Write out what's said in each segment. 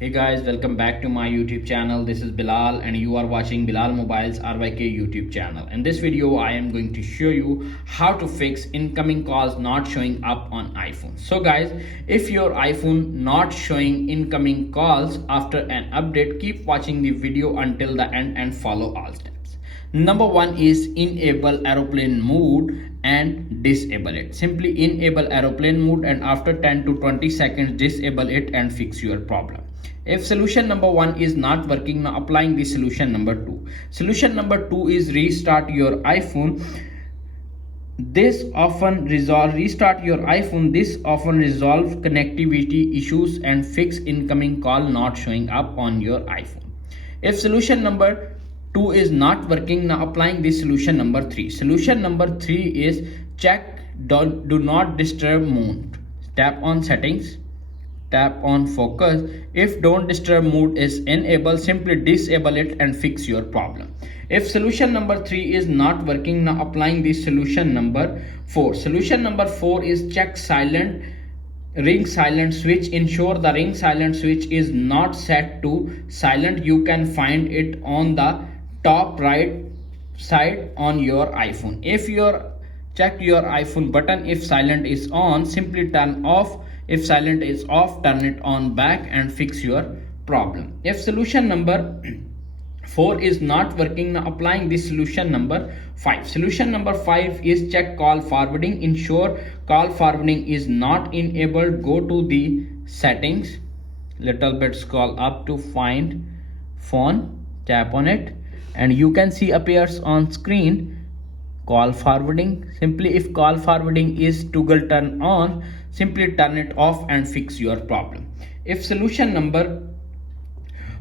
Hey guys, welcome back to my YouTube channel. This is Bilal and you are watching Bilal Mobiles RYK YouTube channel. In this video, I am going to show you how to fix incoming calls not showing up on iPhone. So guys, if your iPhone not showing incoming calls after an update, keep watching the video until the end and follow all steps. Number one is enable aeroplane mode and disable it. Simply enable aeroplane mode and after 10 to 20 seconds disable it and fix your problem. If solution number one is not working, now applying the solution number two. Solution number two is restart your iPhone. This often resolve connectivity issues and fix incoming call not showing up on your iPhone. If solution number 2 is not working, now applying the solution number 3. Solution number 3 is check do not disturb mode. Tap on settings, tap on focus. If don't disturb mode is enabled, simply disable it and fix your problem. If solution number 3 is not working, now applying the solution number 4. Solution number 4 is check ring silent switch. Ensure the ring silent switch is not set to silent. You can find it on the top right side on your iPhone. If check your iPhone button, if silent is on, simply turn off. If silent is off, turn it on back and fix your problem. If solution number 4 is not working, now applying the solution number 5. Solution number 5 is check call forwarding. Ensure call forwarding is not enabled. Go to the settings, little bit scroll up to find phone, tap on it and you can see appears on screen call forwarding. Simply if call forwarding is toggle turn on, simply turn it off and fix your problem. If solution number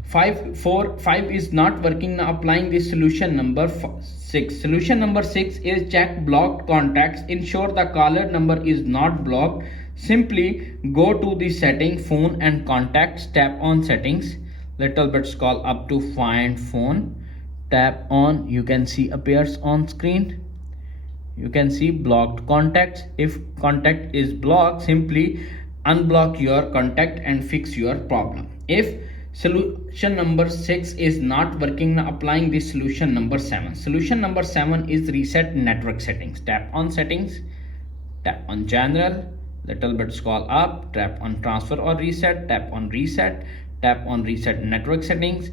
5 is not working, now applying the solution number 6. Solution number 6 is check blocked contacts. Ensure the caller number is not blocked. Simply go to the setting phone and contacts, tap on settings, little bit scroll up to find phone, tap on, you can see appears on screen. You can see blocked contacts. If contact is blocked, simply unblock your contact and fix your problem. If solution number 6 is not working, now applying the solution number 7. Solution number 7 is reset network settings. Tap on settings, tap on general, little bit scroll up, tap on transfer or reset, tap on reset, tap on reset network settings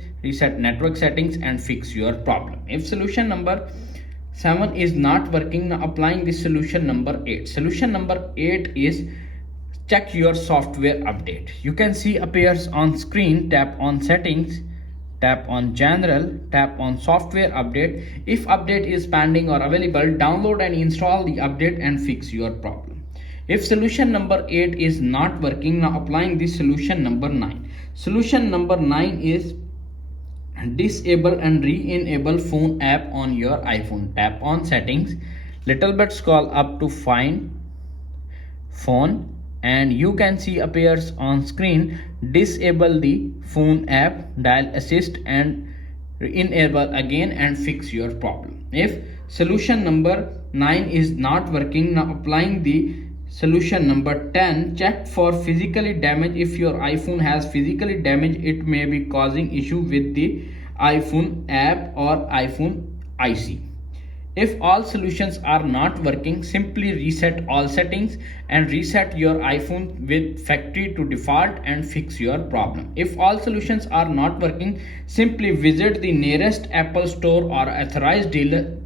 and fix your problem. If solution number 7 is not working, now applying the solution number 8. Solution number 8 is check your software update. You can see appears on screen, tap on settings, tap on general, tap on software update. If update is pending or available, download and install the update and fix your problem. If solution number 8 is not working, now applying the solution number 9. Solution number 9 is disable and re-enable phone app on your iPhone. Tap on settings, little bit scroll up to find phone and you can see appears on screen disable the phone app, dial assist and enable again and fix your problem. If solution number 9 is not working, now applying the solution number 10, check for physically damage. If your iPhone has physically damage, it may be causing issue with the iPhone app or iPhone IC. If all solutions are not working, simply reset all settings and reset your iPhone with factory to default and fix your problem. If all solutions are not working, simply visit the nearest Apple store or authorized dealer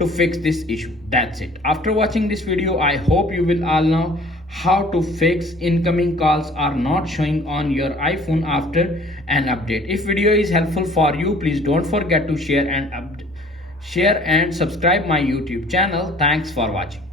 to fix this issue. That's it. After watching this video, I hope you will all know how to fix incoming calls are not showing on your iPhone after an update. If video is helpful for you, please don't forget to share and subscribe my YouTube channel. Thanks for watching.